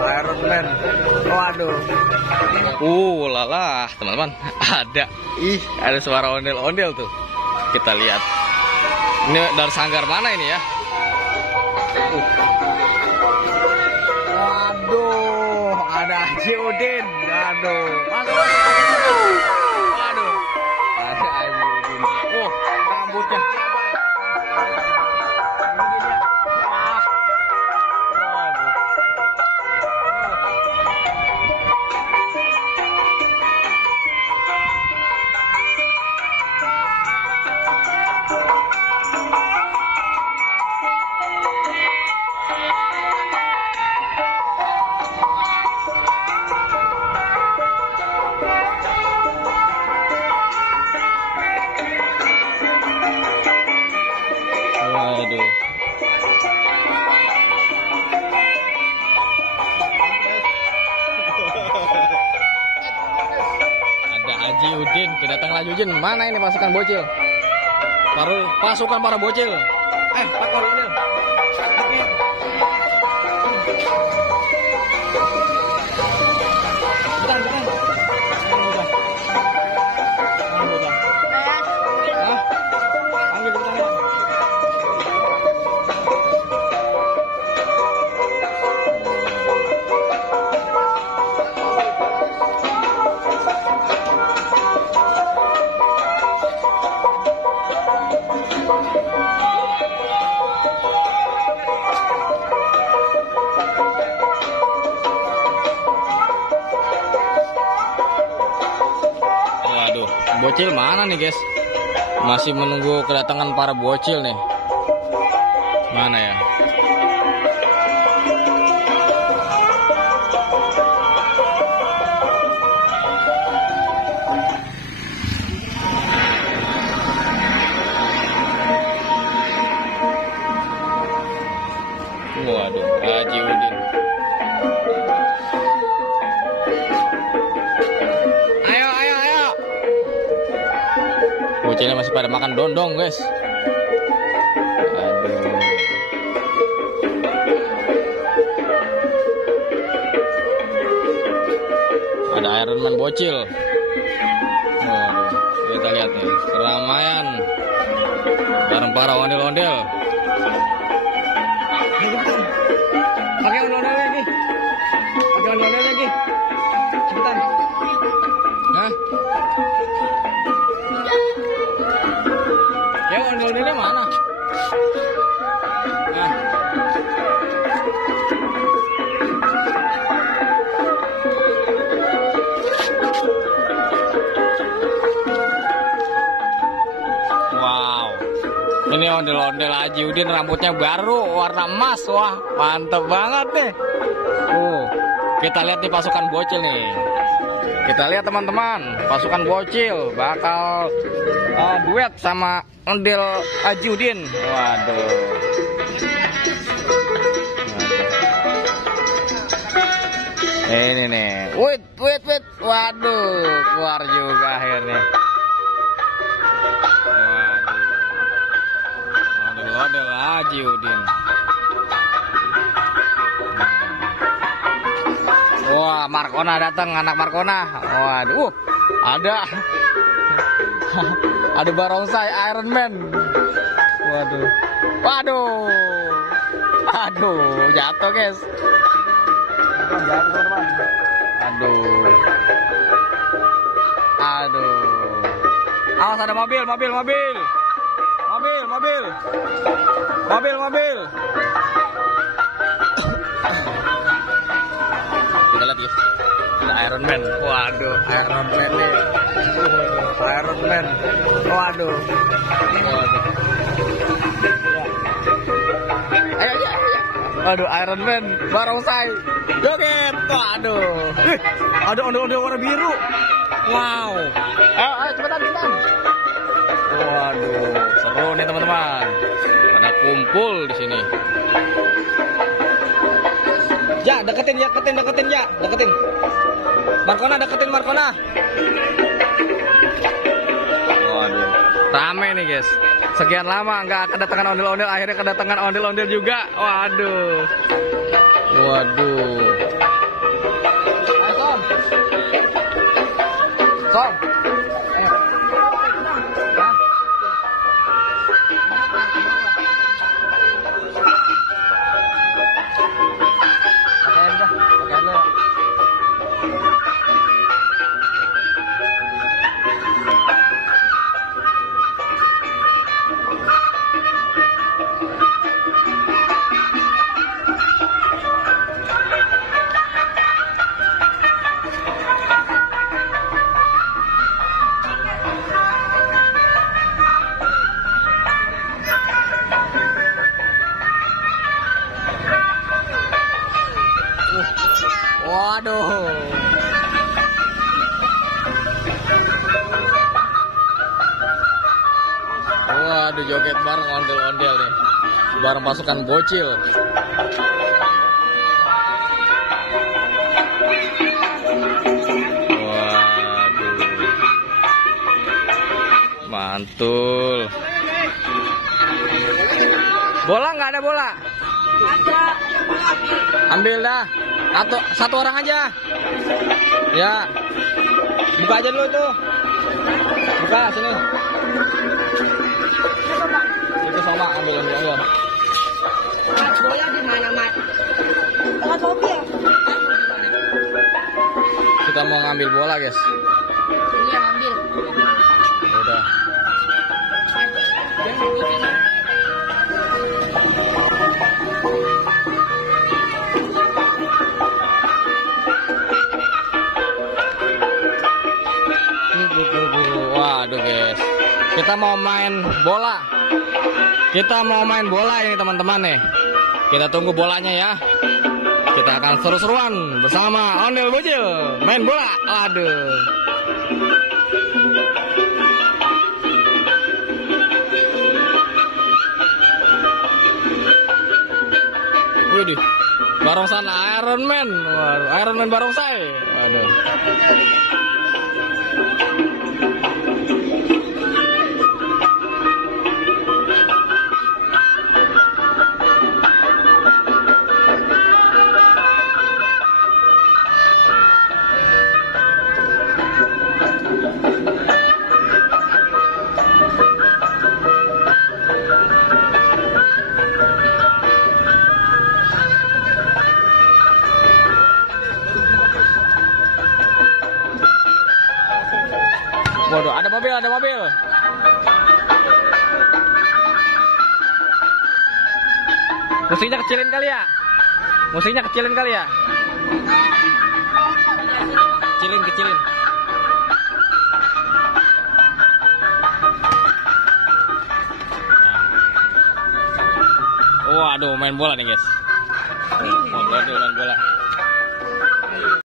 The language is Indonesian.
Iron Man. Waduh. Lalah, teman-teman. Ada suara ondel-ondel tuh. Kita lihat. Ini dari sanggar mana ini ya? Waduh, ada Haji Udin. Waduh. Waduh. Ada Haji Udin. Rambutnya. Ada Haji Udin, kedatangan Haji Udin. Mana ini pasukan bocil? Pasukan para bocil. Pak Kolonel. Bocil mana nih guys? Masih menunggu kedatangan para bocil nih. Mana ya? Waduh, Haji Udin. Bocilnya masih pada makan dondong guys. Aduh. Ada Iron Man bocil. Waduh, kita lihat nih keramaian bareng para ondel-ondel. Pakai ondel-ondel lagi. Pakai ondel-ondel lagi. Cepetan. Hah? Ya ondel-ondelnya mana? Nah. Wow. Ini ondel-ondel Haji Udin, rambutnya baru warna emas. Wah, mantep banget nih. Kita lihat nih pasukan bocil nih. Kita lihat teman-teman, pasukan bocil bakal duet sama ondel Haji Udin. Waduh. Ini nih. Wait. Waduh, keluar juga akhirnya. Waduh. Ondel Haji Udin. Wah, Markona datang, anak Markona. Waduh, ada barongsai Iron Man. Waduh, jatuh guys. Jatuh teman-teman. Aduh. Awas ada mobil. Kita lihat yuk. Ada Iron Man. Waduh, Iron Man nih. Iron Man. Waduh. Ayo. Waduh, Iron Man barongsai. Joget. Waduh. Ada ondel-ondel warna biru. Wow. Ayo cepetan. Waduh, seru nih teman-teman. Pada kumpul di sini. Ya, deketin. Markona, deketin Markona. Waduh, rame nih guys. Sekian lama nggak kedatangan ondel-ondel, akhirnya kedatangan ondel-ondel juga. Waduh. Waduh. Waduh, joget bareng ondel-ondel nih. Bareng pasukan bocil. Waduh. Mantul. Bola nggak ada bola? Ada. Ambil dah. Atau satu orang aja. Ya. Buka aja dulu tuh. Buka sini. Itu sama ambil. Mat, bola di mana, Mat? Tempat mobil. Kita mau ngambil bola, guys. Iya, ambil. Udah. Waduh, guys. Kita mau main bola. Kita mau main bola ini, teman-teman nih. Kita tunggu bolanya ya. Kita akan seru-seruan bersama Ondel Bocil main bola. Aduh. Waduh. Barongsai Iron Man. Waduh, Iron Man barongsai. Waduh. Waduh, ada mobil, ada mobil. Musiknya kecilin kali ya? Musiknya kecilin kali ya? Kecilin, kecilin. Waduh, main bola nih, guys. Waduh, main bola.